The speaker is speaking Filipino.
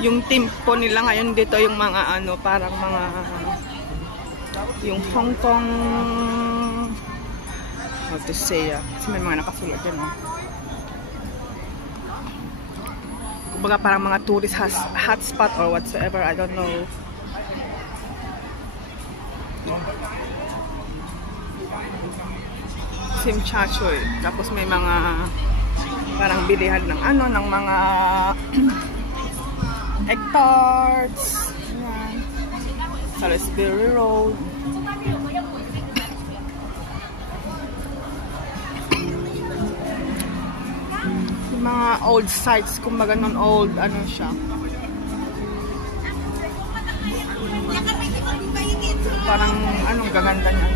Yung team po nila ngayon dito, yung mga ano, parang mga yung Hong Kong, how to say, kasi may mga nakasulat dyan, oh. Kumbaga parang mga tourist hotspot or whatsoever, I don't know. Sim Chachoy. Tapos may mga parang bilihan ng ano, ng mga egg tarts. Ayan. Salisbury Road. Yung mga old sites, kumbaga non old, ano siya. Parang anong gaganda niya.